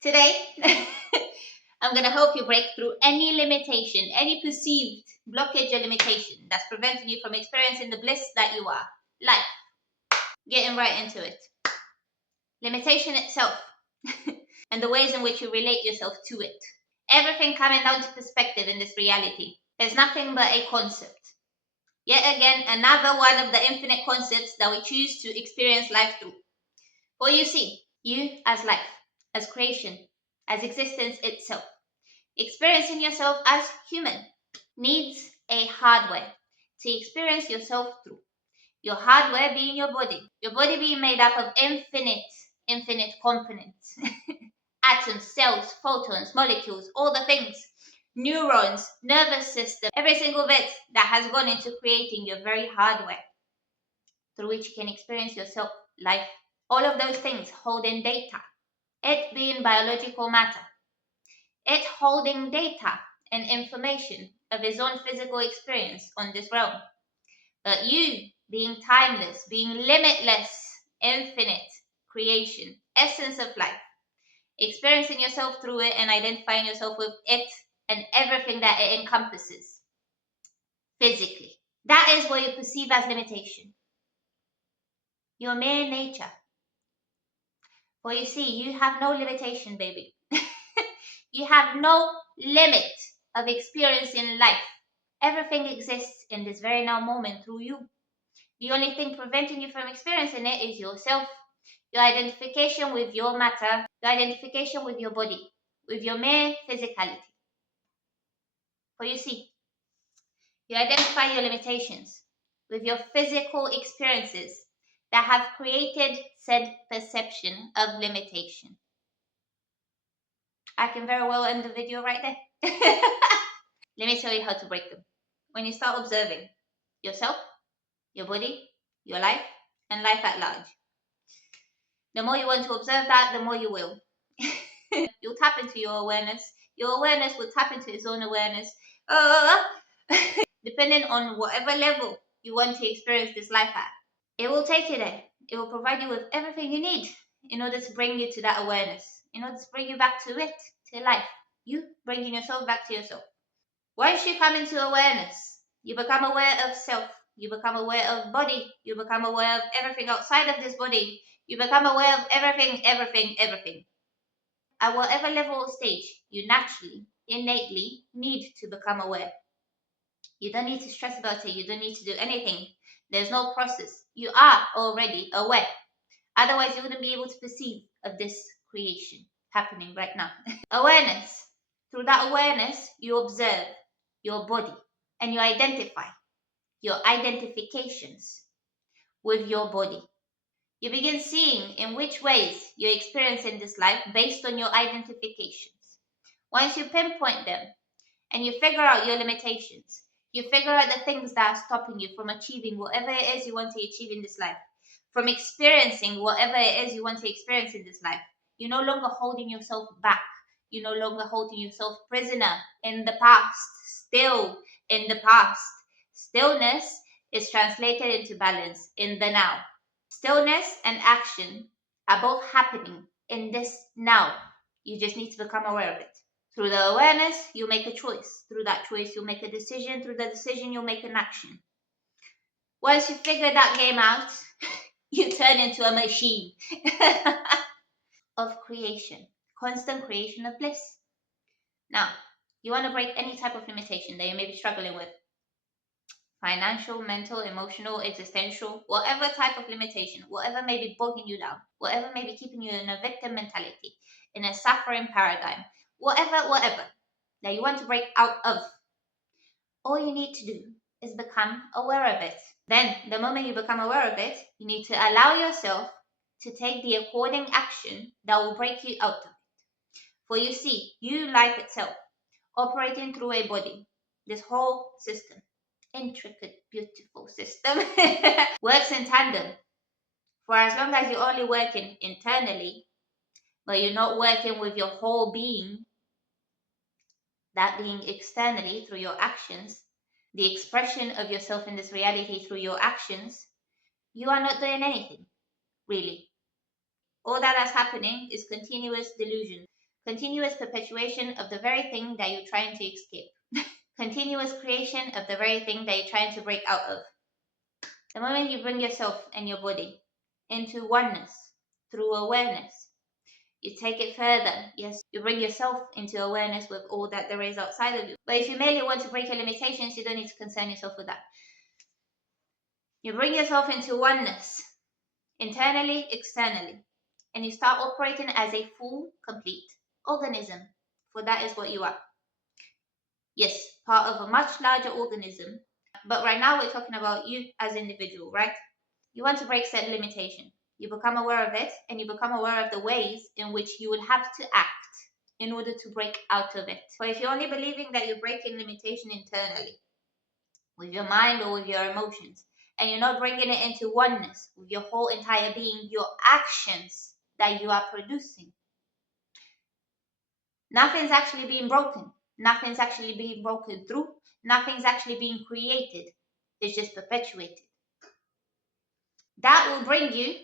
Today, I'm going to help you break through any limitation, any perceived blockage or limitation that's preventing you from experiencing the bliss that you are. Life. Getting right into it. Limitation itself and the ways in which you relate yourself to it. Everything coming down to perspective in this reality is nothing but a concept. Yet again, another one of the infinite concepts that we choose to experience life through. For you see, you as life, as creation, as existence itself, experiencing yourself as human needs a hardware to experience yourself through. Your hardware being your body being made up of infinite components, atoms, cells, photons, molecules, all the things, neurons, nervous system, every single bit that has gone into creating your very hardware through which you can experience yourself, life. All of those things holding data, it being biological matter, it holding data and information of his own physical experience on this realm. But you being timeless, being limitless, infinite creation, essence of life, experiencing yourself through it and identifying yourself with it and everything that it encompasses physically. That is what you perceive as limitation. Your mere nature. For you see, you have no limitation, baby. You have no limit of experiencing life. Everything exists in this very now moment through you. The only thing preventing you from experiencing it is yourself, your identification with your matter, your identification with your body, with your mere physicality. For you see, you identify your limitations with your physical experiences that have created said perception of limitation. I can very well end the video right there. Let me tell you how to break them. When you start observing yourself, your body, your life, and life at large. The more you want to observe that, the more you will. You'll tap into your awareness. Your awareness will tap into its own awareness. Depending on whatever level you want to experience this life at. It will take you there. It will provide you with everything you need in order to bring you to that awareness, in order to bring you back to it, to life. You bringing yourself back to yourself. Once you come into awareness, you become aware of self. You become aware of body. You become aware of everything outside of this body. You become aware of everything. At whatever level or stage, you naturally, innately need to become aware. You don't need to stress about it. You don't need to do anything. There's no process. You are already aware. Otherwise, you wouldn't be able to perceive of this creation happening right now. Awareness. Through that awareness, you observe your body and you identify your identifications with your body. You begin seeing in which ways you're experiencing this life based on your identifications. Once you pinpoint them and you figure out your limitations, you figure out the things that are stopping you from achieving whatever it is you want to achieve in this life, from experiencing whatever it is you want to experience in this life. You're no longer holding yourself back. You're no longer holding yourself prisoner in the past, still in the past. Stillness is translated into balance in the now. Stillness and action are both happening in this now. You just need to become aware of it. Through the awareness, you make a choice. Through that choice, you'll make a decision. Through the decision, you'll make an action. Once you figure that game out, you turn into a machine of creation, constant creation of bliss. Now, you want to break any type of limitation that you may be struggling with. Financial, mental, emotional, existential, whatever type of limitation, whatever may be bogging you down, whatever may be keeping you in a victim mentality, in a suffering paradigm, whatever that you want to break out of, all you need to do is become aware of it. Then, the moment you become aware of it, you need to allow yourself to take the according action that will break you out of it. For you see, you, life itself, operating through a body, this whole system, intricate, beautiful system, works in tandem. For as long as you're only working internally, but you're not working with your whole being, that being externally through your actions, the expression of yourself in this reality through your actions, you are not doing anything, really. All that is happening is continuous delusion. Continuous perpetuation of the very thing that you're trying to escape. Continuous creation of the very thing that you're trying to break out of. The moment you bring yourself and your body into oneness through awareness, you take it further. Yes, you bring yourself into awareness with all that there is outside of you. But if you merely want to break your limitations, you don't need to concern yourself with that. You bring yourself into oneness, internally, externally, and you start operating as a full, complete organism. For that is what you are. Yes, part of a much larger organism. But right now we're talking about you as an individual, right? You want to break said limitation. You become aware of it, and you become aware of the ways in which you will have to act in order to break out of it. But if you're only believing that you're breaking limitation internally, with your mind or with your emotions, and you're not bringing it into oneness with your whole entire being, your actions that you are producing, nothing's actually being broken. Nothing's actually being broken through. Nothing's actually being created. It's just perpetuated. That will bring you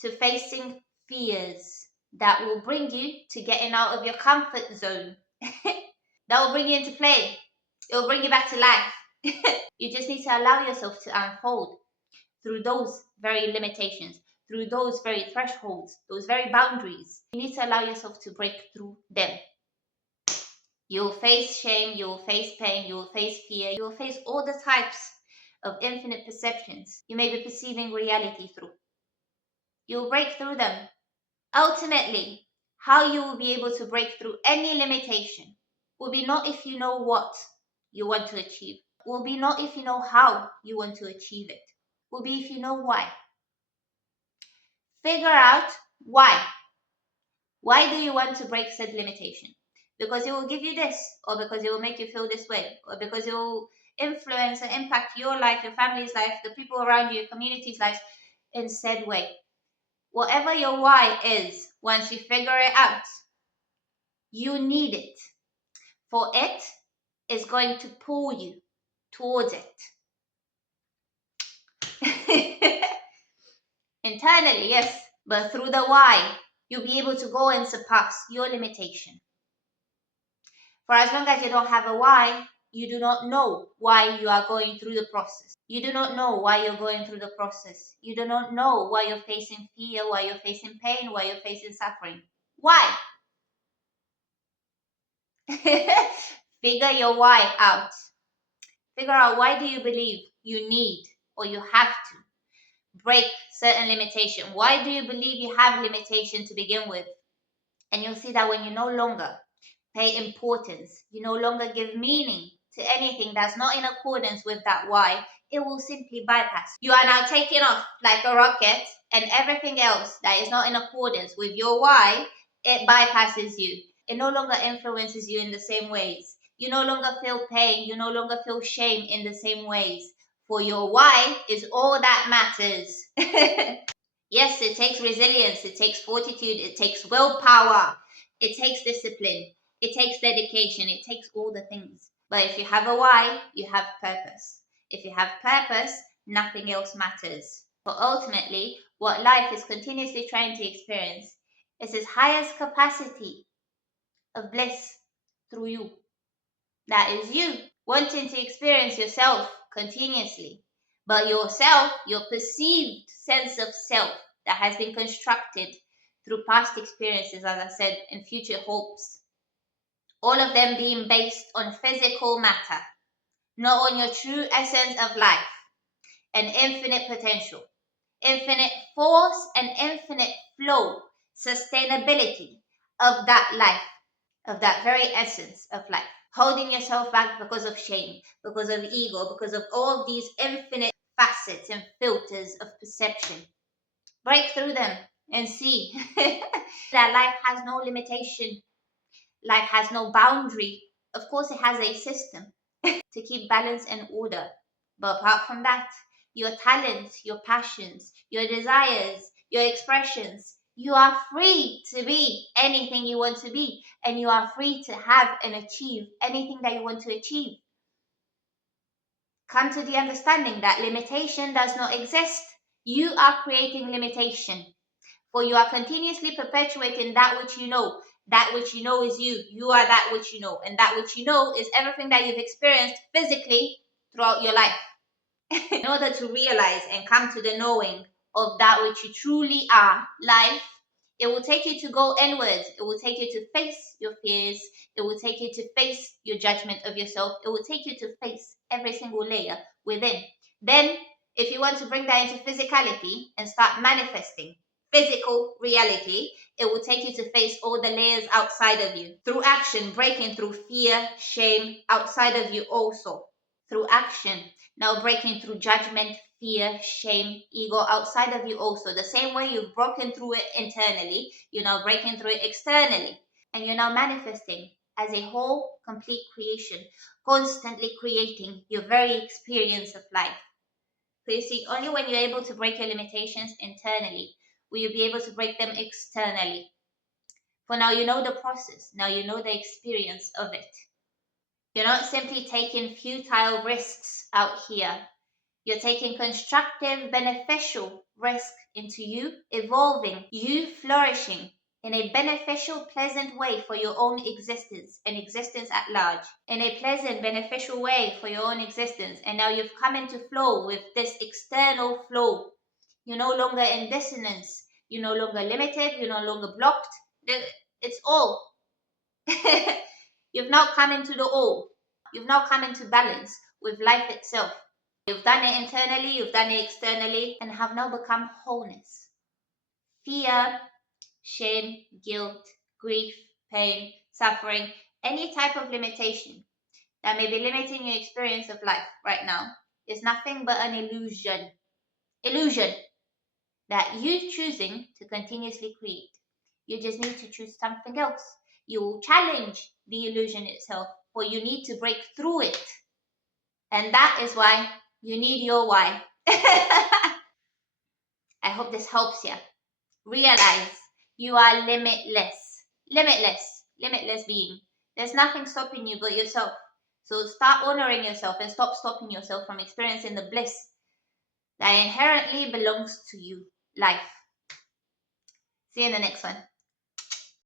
to facing fears. That will bring you to getting out of your comfort zone. That will bring you into play. It will bring you back to life. You just need to allow yourself to unfold through those very limitations, through those very thresholds, those very boundaries. You need to allow yourself to break through them. You'll face shame, you'll face pain, you'll face fear, you'll face all the types of infinite perceptions you may be perceiving reality through. You'll break through them. Ultimately, how you will be able to break through any limitation will be not if you know what you want to achieve, will be not if you know how you want to achieve it, will be if you know why. Figure out why. Why do you want to break said limitation? Because it will give you this, or because it will make you feel this way, or because it will influence and impact your life, your family's life, the people around you, your community's lives in said way. Whatever your why is, once you figure it out, you need it. For it is going to pull you towards it. Internally, yes, but through the why, you'll be able to go and surpass your limitation. For as long as you don't have a why, you do not know why you are going through the process. You do not know why you're going through the process. You do not know why you're facing fear, why you're facing pain, why you're facing suffering. Why? Figure your why out. Figure out, why do you believe you need or you have to break certain limitation? Why do you believe you have limitation to begin with? And you'll see that when you no longer pay importance, you no longer give meaning to anything that's not in accordance with that why, it will simply bypass. You are now taking off like a rocket, and everything else that is not in accordance with your why, it bypasses you. It no longer influences you in the same ways. You no longer feel pain, you no longer feel shame in the same ways. For your why is all that matters. Yes, it takes resilience, it takes fortitude, it takes willpower, it takes discipline, it takes dedication, it takes all the things. But if you have a why, you have purpose. If you have purpose, nothing else matters. But ultimately, what life is continuously trying to experience is its highest capacity of bliss through you. That is you wanting to experience yourself continuously. But yourself, your perceived sense of self that has been constructed through past experiences, as I said, and future hopes, all of them being based on physical matter, not on your true essence of life and infinite potential, infinite force and infinite flow, sustainability of that life, of that very essence of life. Holding yourself back because of shame, because of ego, because of all these infinite facets and filters of perception. Break through them and see that life has no limitation. Life has no boundary. Of course, it has a system to keep balance and order. But apart from that, your talents, your passions, your desires, your expressions, you are free to be anything you want to be, and you are free to have and achieve anything that you want to achieve. Come to the understanding that limitation does not exist. You are creating limitation, for you are continuously perpetuating that which you know That which you know is you. You are that which you know. And that which you know is everything that you've experienced physically throughout your life. In order to realize and come to the knowing of that which you truly are, life, it will take you to go inwards. It will take you to face your fears. It will take you to face your judgment of yourself. It will take you to face every single layer within. Then, if you want to bring that into physicality and start manifesting physical reality, it will take you to face all the layers outside of you through action, breaking through fear, shame outside of you also through action. Now breaking through judgment, fear, shame, ego outside of you also. The same way you've broken through it internally, you're now breaking through it externally. And you're now manifesting as a whole, complete creation, constantly creating your very experience of life. So you see, only when you're able to break your limitations internally will you be able to break them externally. For now you know the process, now you know the experience of it. You're not simply taking futile risks out here. You're taking constructive, beneficial risk into you evolving, you flourishing in a beneficial, pleasant way for your own existence and existence at large. In a pleasant, beneficial way for your own existence. And now you've come into flow with this external flow. You're no longer in dissonance. You're no longer limited. You're no longer blocked. It's all. You've now come into the all. You've now come into balance with life itself. You've done it internally, you've done it externally, and have now become wholeness. Fear, shame, guilt, grief, pain, suffering, any type of limitation that may be limiting your experience of life right now is nothing but an illusion. Illusion that you're choosing to continuously create. You just need to choose something else. You will challenge the illusion itself, but you need to break through it. And that is why you need your why. I hope this helps you. Realize you are limitless. Limitless. Limitless being. There's nothing stopping you but yourself. So start honoring yourself and stop stopping yourself from experiencing the bliss that inherently belongs to you. Life. See you in the next one.